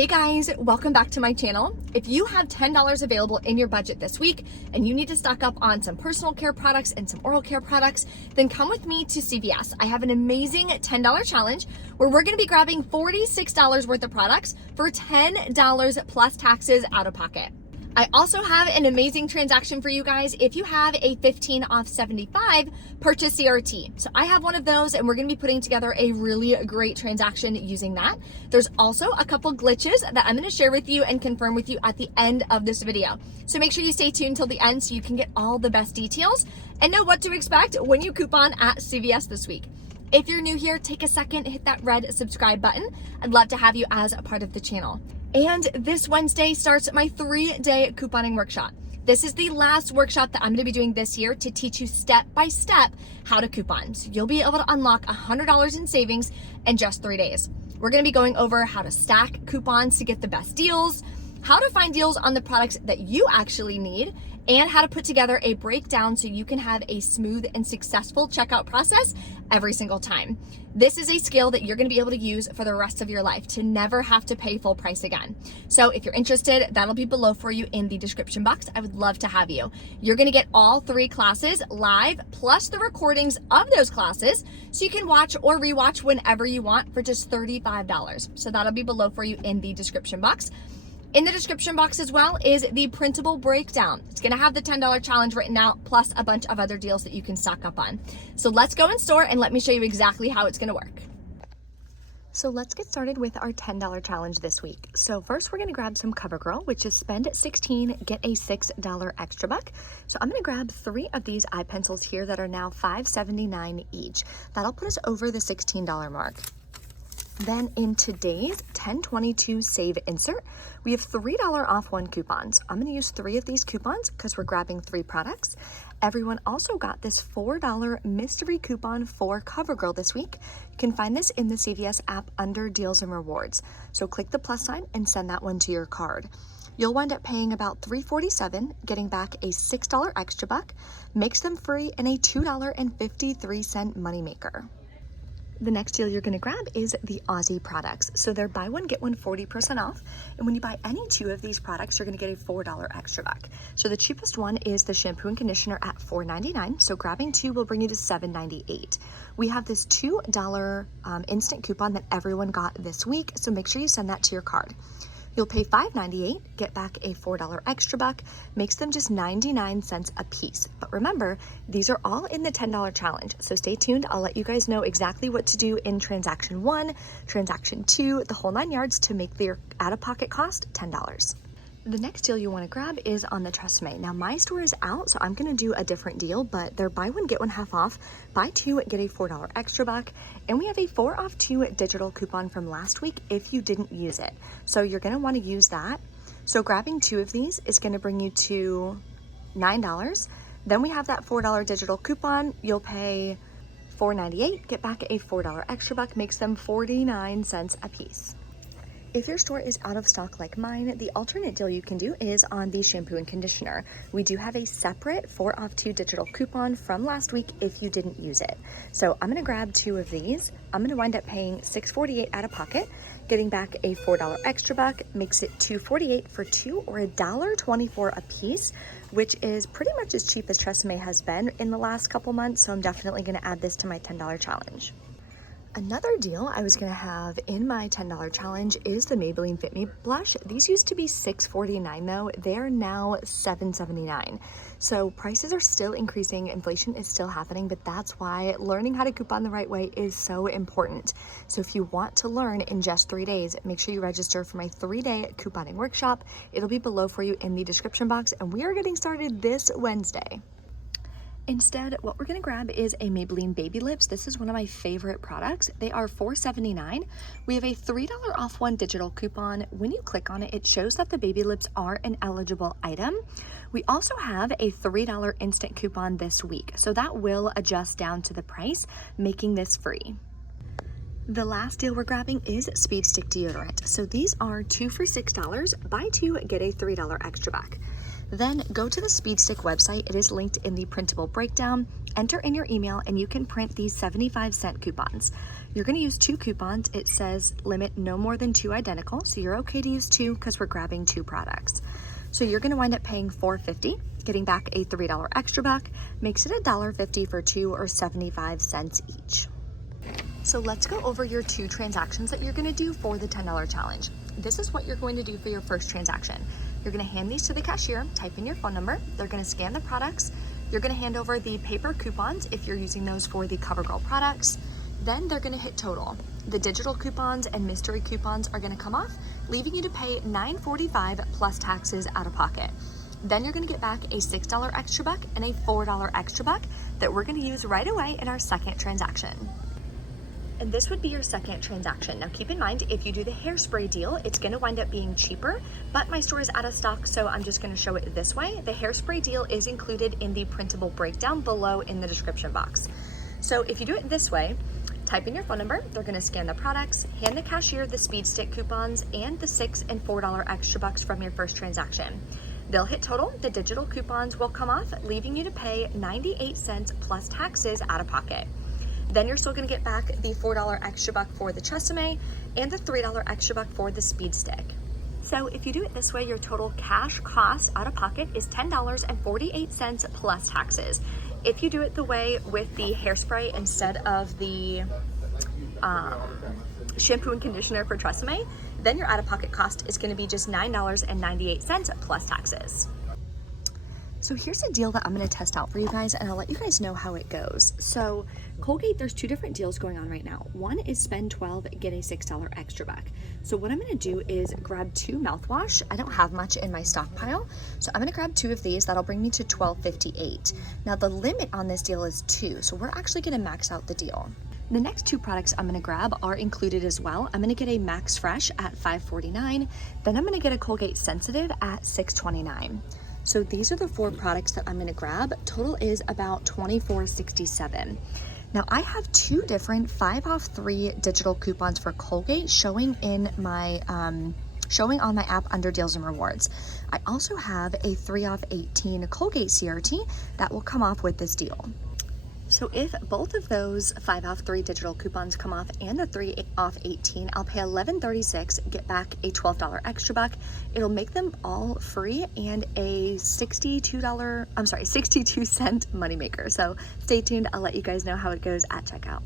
Hey guys, welcome back to my channel. If you have $10 available in your budget this week and you need to stock up on some personal care products and some oral care products, then come with me to CVS. I have an amazing $10 challenge where we're gonna be grabbing $46 worth of products for $10 plus taxes out of pocket. I also have an amazing transaction for you guys if you have a 15 off 75 purchase CRT. So I have one of those and we're gonna be putting together a really great transaction using that. There's also a couple glitches that I'm gonna share with you and confirm with you at the end of this video. So make sure you stay tuned till the end so you can get all the best details and know what to expect when you coupon at CVS this week. If you're new here, take a second, hit that red subscribe button. I'd love to have you as a part of the channel. And this Wednesday starts my 3-day couponing workshop. This is the last workshop that I'm gonna be doing this year to teach you step by step how to coupon. So you'll be able to unlock $100 in savings in just 3 days. We're gonna be going over how to stack coupons to get the best deals, how to find deals on the products that you actually need, and how to put together a breakdown so you can have a smooth and successful checkout process every single time. This is a skill that you're gonna be able to use for the rest of your life to never have to pay full price again. So if you're interested, that'll be below for you in the description box. I would love to have you. You're gonna get all 3 classes live, plus the recordings of those classes, so you can watch or rewatch whenever you want for just $35. So that'll be below for you in the description box. In the description box as well is the printable breakdown. It's gonna have the $10 challenge written out, plus a bunch of other deals that you can stock up on. So let's go in store and let me show you exactly how it's gonna work. So let's get started with our $10 challenge this week. So first we're gonna grab some CoverGirl, which is spend $16, get a $6 extra buck. So I'm gonna grab 3 of these eye pencils here that are now $5.79 each. That'll put us over the $16 mark. Then in today's 10/22 save insert, we have $3 off 1 coupons. I'm gonna use 3 of these coupons because we're grabbing 3 products. Everyone also got this $4 mystery coupon for CoverGirl this week. You can find this in the CVS app under deals and rewards. So click the plus sign and send that one to your card. You'll wind up paying about $3.47, getting back a $6 extra buck, makes them free, and a $2.53 moneymaker. The next deal you're gonna grab is the Aussie products. So they're buy one, get one 40% off. And when you buy any 2 of these products, you're gonna get a $4 extra buck. So the cheapest one is the shampoo and conditioner at $4.99. So grabbing 2 will bring you to $7.98. We have this $2 instant coupon that everyone got this week. So make sure you send that to your card. You'll pay $5.98, get back a $4 extra buck, makes them just 99 cents a piece. But remember, these are all in the $10 challenge. So stay tuned. I'll let you guys know exactly what to do in transaction 1, transaction 2, the whole 9 yards to make their out-of-pocket cost $10. The next deal you want to grab is on the Tresemme. Now my store is out, so I'm going to do a different deal, but they're buy one, get one half off. Buy 2, get a $4 extra buck. And we have a 4 off 2 digital coupon from last week if you didn't use it. So you're going to want to use that. So grabbing 2 of these is going to bring you to $9. Then we have that $4 digital coupon. You'll pay $4.98, get back a $4 extra buck, makes them 49 cents a piece. If your store is out of stock like mine, the alternate deal you can do is on the shampoo and conditioner. We do have a separate 4 off 2 digital coupon from last week if you didn't use it. So I'm gonna grab 2 of these. I'm gonna wind up paying $6.48 out of pocket, getting back a $4 extra buck, makes it $2.48 for 2 or $1.24 a piece, which is pretty much as cheap as Tresemme has been in the last couple months. So I'm definitely gonna add this to my $10 challenge. Another deal I was gonna have in my $10 challenge is the Maybelline Fit Me blush. These used to be $6.49 though. They are now $7.79. So prices are still increasing, inflation is still happening, but that's why learning how to coupon the right way is so important. So if you want to learn in just 3 days, make sure you register for my 3-day couponing workshop. It'll be below for you in the description box, and we are getting started this Wednesday. Instead, what we're gonna grab is a Maybelline Baby Lips. This is one of my favorite products. They are $4.79. We have a $3 off 1 digital coupon. When you click on it, it shows that the Baby Lips are an eligible item. We also have a $3 instant coupon this week, so that will adjust down to the price, making this free. The last deal we're grabbing is Speed Stick deodorant. So these are 2 for $6. Buy 2, get a $3 extra buck. Then go to the Speedstick website. It is linked in the printable breakdown. Enter in your email and you can print these 75-cent coupons. You're gonna use 2 coupons. It says limit no more than 2 identical, so you're okay to use 2 because we're grabbing 2 products. So you're gonna wind up paying $4.50, getting back a $3 extra buck, makes it $1.50 for 2 or 75 cents each. So let's go over your 2 transactions that you're gonna do for the $10 challenge. This is what you're going to do for your first transaction. You're gonna hand these to the cashier, type in your phone number, they're gonna scan the products, you're gonna hand over the paper coupons if you're using those for the CoverGirl products, then they're gonna hit total. The digital coupons and mystery coupons are gonna come off, leaving you to pay $9.45 plus taxes out of pocket. Then you're gonna get back a $6 extra buck and a $4 extra buck that we're gonna use right away in our second transaction. And this would be your second transaction. Now keep in mind, if you do the hairspray deal, it's gonna wind up being cheaper, but my store is out of stock, so I'm just gonna show it this way. The hairspray deal is included in the printable breakdown below in the description box. So if you do it this way, type in your phone number, they're gonna scan the products, hand the cashier the Speedstick coupons and the $6 and $4 extra bucks from your first transaction. They'll hit total, the digital coupons will come off, leaving you to pay 98 cents plus taxes out of pocket. Then you're still gonna get back the $4 extra buck for the Tresemme and the $3 extra buck for the Speedstick. So if you do it this way, your total cash cost out of pocket is $10.48 plus taxes. If you do it the way with the hairspray instead of the shampoo and conditioner for Tresemme, then your out-of-pocket cost is gonna be just $9.98 plus taxes. So here's a deal that I'm gonna test out for you guys, and I'll let you guys know how it goes. So Colgate, there's 2 different deals going on right now. One is spend 12, get a $6 extra buck. So what I'm gonna do is grab 2 mouthwash. I don't have much in my stockpile, so I'm gonna grab 2 of these. That'll bring me to $12.58. Now the limit on this deal is 2, so we're actually gonna max out the deal. The next 2 products I'm gonna grab are included as well. I'm gonna get a Max Fresh at $5.49, then I'm gonna get a Colgate Sensitive at $6.29. So these are the 4 products that I'm gonna grab. Total is about $24.67. Now I have 2 different 5 off 3 digital coupons for Colgate showing in my showing on my app under deals and rewards. I also have a 3 off 18 Colgate CRT that will come off with this deal. So if both of those 5 off 3 digital coupons come off and the 3 off 18, I'll pay $11.36, get back a $12 extra buck. It'll make them all free and a 62 cent moneymaker. So stay tuned, I'll let you guys know how it goes at checkout.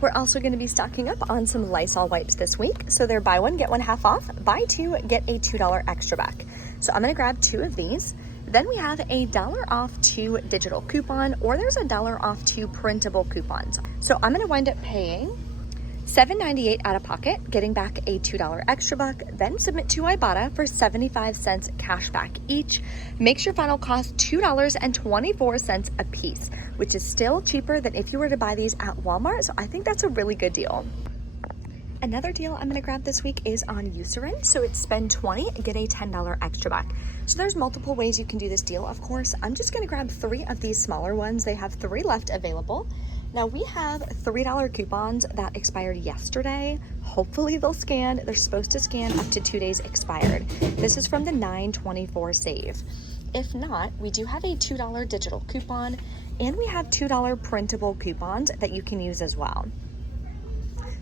We're also gonna be stocking up on some Lysol wipes this week. So they're buy 1, get 1 half off, buy 2, get a $2 extra buck. So I'm gonna grab 2 of these. Then we have a $1 off 2 digital coupon, or there's a $1 off 2 printable coupons. So I'm gonna wind up paying $7.98 out of pocket, getting back a $2 extra buck, then submit to Ibotta for 75 cents cash back each. Makes your final cost $2.24 a piece, which is still cheaper than if you were to buy these at Walmart, so I think that's a really good deal. Another deal I'm gonna grab this week is on Eucerin. So it's spend 20, get a $10 extra buck. So there's multiple ways you can do this deal, of course. I'm just gonna grab 3 of these smaller ones. They have 3 left available. Now we have $3 coupons that expired yesterday. Hopefully they'll scan. They're supposed to scan up to 2 days expired. This is from the 9/24 save. If not, we do have a $2 digital coupon, and we have $2 printable coupons that you can use as well.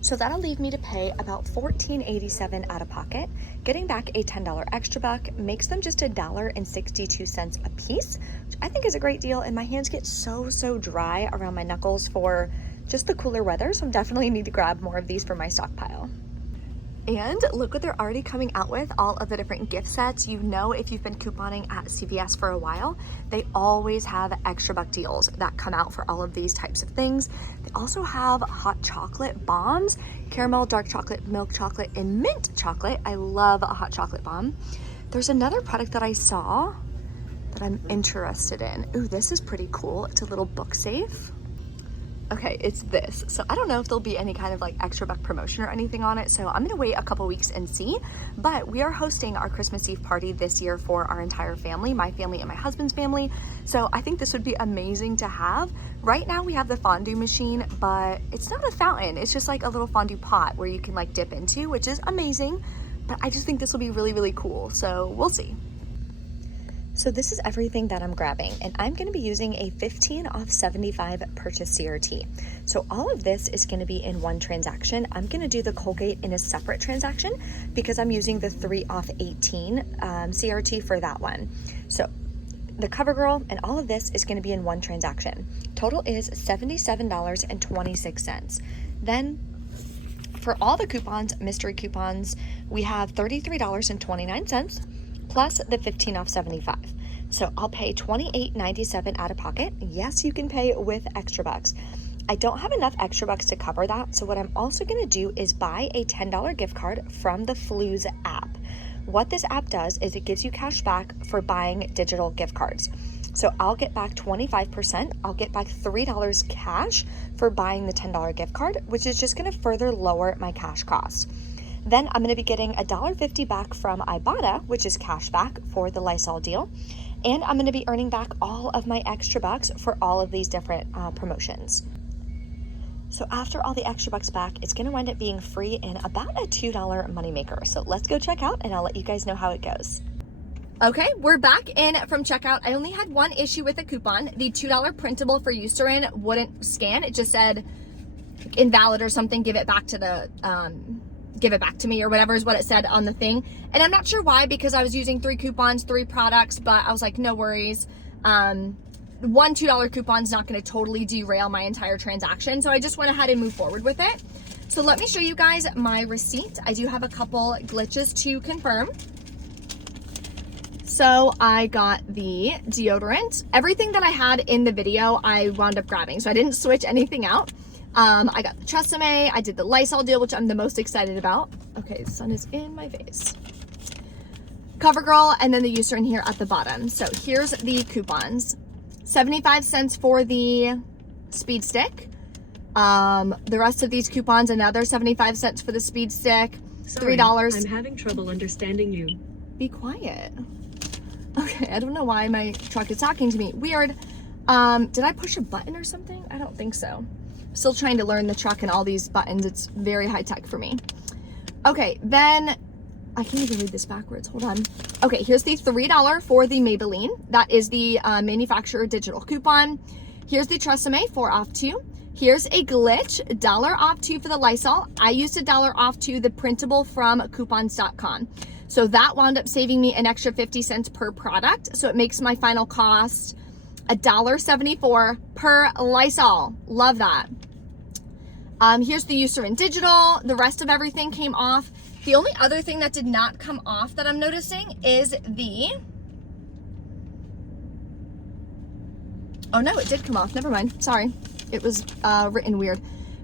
So that'll leave me to pay about $14.87 out of pocket. Getting back a $10 extra buck makes them just $1.62 a piece, which I think is a great deal. And my hands get so dry around my knuckles for just the cooler weather, so I definitely need to grab more of these for my stockpile. And look what they're already coming out with, all of the different gift sets. You know, if you've been couponing at CVS for a while, they always have extra buck deals that come out for all of these types of things. They also have hot chocolate bombs, caramel, dark chocolate, milk chocolate, and mint chocolate. I love a hot chocolate bomb. There's another product that I saw that I'm interested in. Ooh, this is pretty cool. It's a little book safe. Okay, it's this. So I don't know if there'll be any kind of like extra buck promotion or anything on it, so I'm gonna wait a couple weeks and see. But we are hosting our Christmas Eve party this year for our entire family, my family and my husband's family. So I think this would be amazing to have. Right now we have the fondue machine, but it's not a fountain. It's just like a little fondue pot where you can like dip into, which is amazing. But I just think this will be really cool. So we'll see. So this is everything that I'm grabbing, and I'm going to be using a 15 off 75 purchase CRT. So all of this is going to be in one transaction. I'm going to do the Colgate in a separate transaction because I'm using the 3 off 18 CRT for that one. So the CoverGirl and all of this is going to be in one transaction. Total is $77.26. Then for all the coupons, mystery coupons, we have $33.29 plus the 15 off 75. So I'll pay $28.97 out of pocket. Yes, you can pay with extra bucks. I don't have enough extra bucks to cover that. So what I'm also going to do is buy a $10 gift card from the Flues app. What this app does is it gives you cash back for buying digital gift cards. So I'll get back 25%. I'll get back $3 cash for buying the $10 gift card, which is just going to further lower my cash cost. Then I'm going to be getting $1.50 back from Ibotta, which is cash back for the Lysol deal. And I'm going to be earning back all of my extra bucks for all of these different promotions. So after all the extra bucks back, it's going to wind up being free and about a $2 moneymaker. So let's go check out and I'll let you guys know how it goes. Okay, we're back in from checkout. I only had one issue with the coupon. The $2 printable for Eucerin wouldn't scan. It just said invalid or something. Give it back to the, give it back to me or whatever is what it said on the thing. And I'm not sure why, because I was using 3 coupons, 3 products, but I was like, no worries. One $2 coupon is not going to totally derail my entire transaction. So I just went ahead and moved forward with it. So let me show you guys my receipt. I do have a couple glitches to confirm. So I got the deodorant. Everything that I had in the video, I wound up grabbing. So I didn't switch anything out. I got the Tresemme. I did the Lysol deal, which I'm the most excited about. Okay, the sun is in my face. CoverGirl, and then the Eucerin here at the bottom. So here's the coupons. 75 cents for the Speed Stick. The rest of these coupons, another 75 cents for the Speed Stick. Sorry, $3. I'm having trouble understanding you. Be quiet. Okay, I don't know why my truck is talking to me. Weird. Did I push a button or something? I don't think so. Still trying to learn the truck and all these buttons. It's very high tech for me. Okay, then I can't even read this backwards. Hold on. Okay, here's the $3 for the Maybelline. That is the manufacturer digital coupon. Here's the Tresemme 4 off 2. Here's a glitch, $1 off 2 for the Lysol. I used $1 off 2 the printable from coupons.com. So that wound up saving me an extra 50 cents per product. So it makes my final cost $1.74 per Lysol. Love that. Here's the Eucerin digital. The rest of everything came off. The only other thing that did not come off that I'm noticing is the, oh no, it did come off. Never mind. Sorry. It was written weird.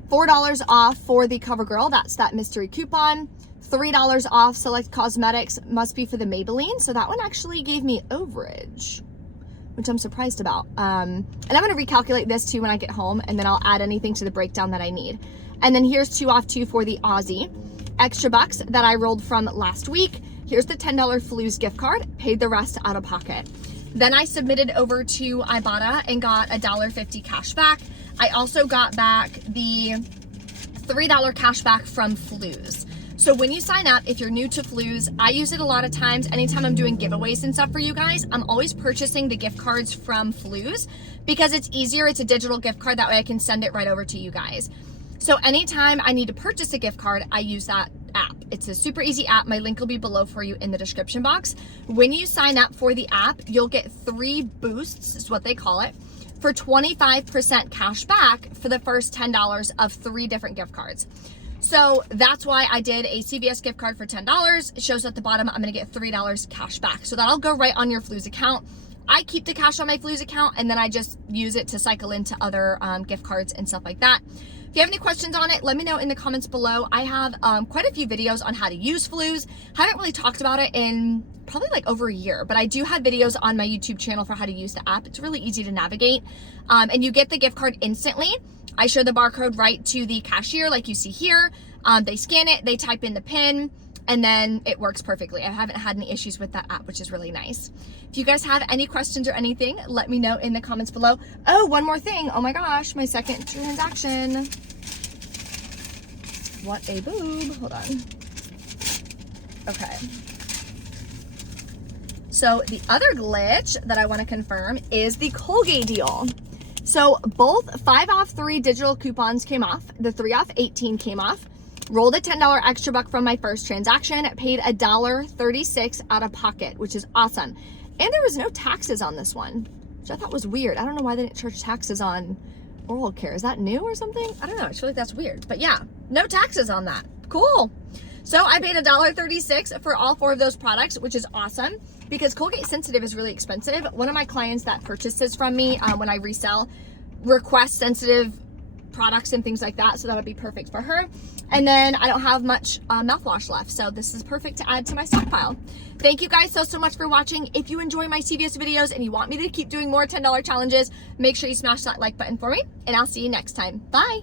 $4 off for the CoverGirl. That's that mystery coupon. $3 off select cosmetics, must be for the Maybelline. So that one actually gave me overage, which I'm surprised about. And I'm going to recalculate this too when I get home, and then I'll add anything to the breakdown that I need. And then here's 2 off 2 for the Aussie. Extra bucks that I rolled from last week. Here's the $10 Flues gift card, paid the rest out of pocket. Then I submitted over to Ibotta and got $1.50 cash back. I also got back the $3 cash back from Flues. So when you sign up, if you're new to Flues, I use it a lot of times. Anytime I'm doing giveaways and stuff for you guys, I'm always purchasing the gift cards from Flues because it's easier. It's a digital gift card. That way I can send it right over to you guys. So anytime I need to purchase a gift card, I use that app. It's a super easy app. My link will be below for you in the description box. When you sign up for the app, you'll get 3 boosts, is what they call it, for 25% cash back for the first $10 of 3 different gift cards. So that's why I did a CVS gift card for $10. It shows at the bottom, I'm gonna get $3 cash back. So that'll go right on your Flues account. I keep the cash on my Flues account and then I just use it to cycle into other gift cards and stuff like that. If you have any questions on it, let me know in the comments below. I have quite a few videos on how to use Flues. Haven't really talked about it in probably like over a year, but I do have videos on my YouTube channel for how to use the app. It's really easy to navigate. And you get the gift card instantly. I show the barcode right to the cashier like you see here. They scan it, they type in the PIN, and then it works perfectly. I haven't had any issues with that app, which is really nice. If you guys have any questions or anything, let me know in the comments below. Oh, one more thing. Oh my gosh, my second transaction. What a boob. Hold on. Okay. So the other glitch that I want to confirm is the Colgate deal. So both 5 off 3 digital coupons came off. The 3 off 18 came off. Rolled a $10 extra buck from my first transaction. Paid $1.36 out of pocket, which is awesome. And there was no taxes on this one, which I thought was weird. I don't know why they didn't charge taxes on oral care. Is that new or something? I don't know. I feel like that's weird. But yeah, no taxes on that. Cool. So I paid $1.36 for all 4 of those products, which is awesome because Colgate Sensitive is really expensive. One of my clients that purchases from me when I resell requests sensitive products and things like that. So that'll be perfect for her. And then I don't have much mouthwash left. So this is perfect to add to my stockpile. Thank you guys so much for watching. If you enjoy my CVS videos and you want me to keep doing more $10 challenges, make sure you smash that like button for me and I'll see you next time. Bye.